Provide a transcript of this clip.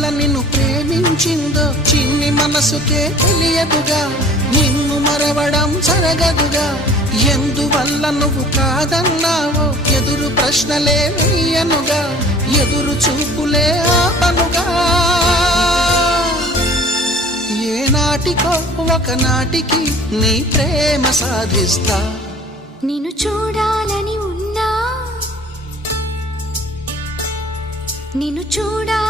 ఎందువల్ల నిన్ను ప్రేమించిందో చిన్ని మనసుకే తెలియదుగా, నిన్ను మరవడం జరగదుగా. ఎందువల్ల నువ్వు కాదన్నావో ఎదురు ప్రశ్నలే వేయనుగా, ఎదురు చూపులే ఆపనుగా. ఏనాటికో ఒకనాటికి నీ ప్రేమ సాధిస్తా. నిన్ను చూడాలని ఉన్నా, నిన్ను చూడాలి